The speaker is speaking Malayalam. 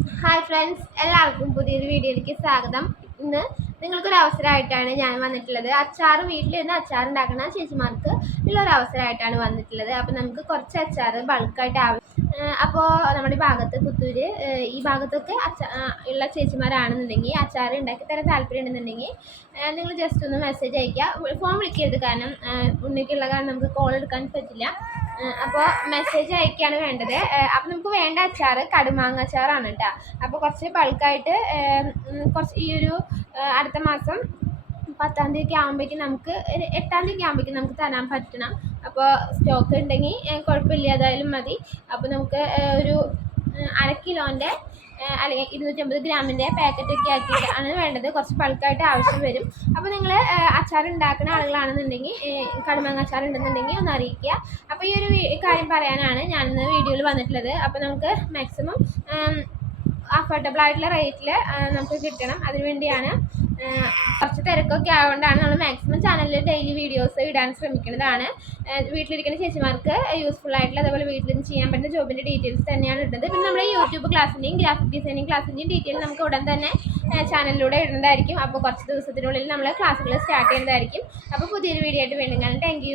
ഹായ് ഫ്രണ്ട്സ് എല്ലാവർക്കും പുതിയൊരു വീഡിയോയിലേക്ക് സ്വാഗതം. ഇന്ന് നിങ്ങൾക്കൊരു അവസരമായിട്ടാണ് ഞാൻ വന്നിട്ടുള്ളത്. അച്ചാർ വീട്ടിലിരുന്ന് അച്ചാർ ഉണ്ടാക്കുന്ന ചേച്ചിമാർക്ക് ഉള്ള ഒരു അവസരമായിട്ടാണ് വന്നിട്ടുള്ളത്. അപ്പോൾ നമുക്ക് കുറച്ച് അച്ചാർ ബൾക്കായിട്ട് ആവശ്യം അപ്പോൾ നമ്മുടെ ഭാഗത്ത് പുത്തൂര് ഈ ഭാഗത്തൊക്കെ അച്ചാ ഉള്ള ചേച്ചിമാരാണെന്നുണ്ടെങ്കിൽ അച്ചാർ ഉണ്ടാക്കി തരാൻ താല്പര്യം ഉണ്ടെന്നുണ്ടെങ്കിൽ നിങ്ങൾ ജസ്റ്റ് ഒന്ന് മെസ്സേജ് അയയ്ക്കുക. ഫോൺ വിളിക്കരുത് കാരണം ഉണ്ണിക്കുള്ള കാരണം നമുക്ക് കോൾ എടുക്കാൻ പറ്റില്ല. അപ്പോൾ മെസ്സേജ് അയക്കുകയാണ് വേണ്ടത്. അപ്പോൾ നമുക്ക് വേണ്ട അച്ചാർ കടുമാങ്ങ അച്ചാറാണ് കേട്ടോ. അപ്പോൾ കുറച്ച് ബൾക്കായിട്ട് കുറച്ച് ഈ ഒരു അടുത്ത മാസം പത്താം തീയതി ആകുമ്പോഴേക്കും നമുക്ക് എട്ടാം തീയതി ആകുമ്പോഴേക്കും നമുക്ക് തരാൻ പറ്റണം. അപ്പോൾ സ്റ്റോക്ക് ഉണ്ടെങ്കിൽ കുഴപ്പമില്ല ഏതായാലും മതി. അപ്പോൾ നമുക്ക് ഒരു അര കിലോന്റെ അല്ലെങ്കിൽ ഇരുന്നൂറ്റമ്പത് ഗ്രാമിന്റെ പാക്കറ്റൊക്കെ ആണ് വേണ്ടത്. കുറച്ച് ബൾക്കായിട്ട് ആവശ്യം വരും. അപ്പോൾ നിങ്ങൾ അച്ചാർ ഉണ്ടാക്കുന്ന ആളുകളാണെന്നുണ്ടെങ്കിൽ കടുമാങ്ങ അച്ചാർ ഉണ്ടെന്നുണ്ടെങ്കിൽ ഒന്ന് അറിയിക്കുക. അപ്പോൾ ഈ ഒരു കാര്യം പറയാനാണ് ഞാനിന്ന് വീഡിയോയിൽ വന്നിട്ടുള്ളത്. അപ്പോൾ നമുക്ക് മാക്സിമം അഫോർഡബിൾ ആയിട്ടുള്ള റേറ്റിൽ നമുക്ക് കിട്ടണം. അതിനുവേണ്ടിയാണ് കുറച്ച് തിരക്കൊക്കെ ആയതുകൊണ്ടാണ് നമ്മൾ മാക്സിമം ചാനലിൽ ഡെയിലി വീഡിയോസ് ഇടാൻ ശ്രമിക്കുന്നതാണ്. വീട്ടിലിരിക്കുന്ന ചേച്ചിമാർക്ക് യൂസ്ഫുൾ ആയിട്ടുള്ള അതേപോലെ വീട്ടിൽ ചെയ്യാൻ പറ്റുന്ന ജോബിന്റെ ഡീറ്റെയിൽസ് തന്നെയാണ് ഇടുന്നത്. പിന്നെ നമ്മുടെ യൂട്യൂബ് ക്ലാസ്സിന്റെയും ഗ്രാഫിക് ഡിസൈനിങ് ക്ലാസ്സിന്റെയും ഡീറ്റെയിൽ നമുക്ക് ഉടൻ തന്നെ ചാനലിലൂടെ ഇടുന്നതായിരിക്കും. അപ്പോൾ കുറച്ച് ദിവസത്തിനുള്ളിൽ നമ്മൾ ക്ലാസ്സുകൾ സ്റ്റാർട്ട് ചെയ്യുന്നതായിരിക്കും. അപ്പോൾ പുതിയൊരു വീഡിയോ ആയിട്ട് വീണ്ടും കാണാം. താങ്ക്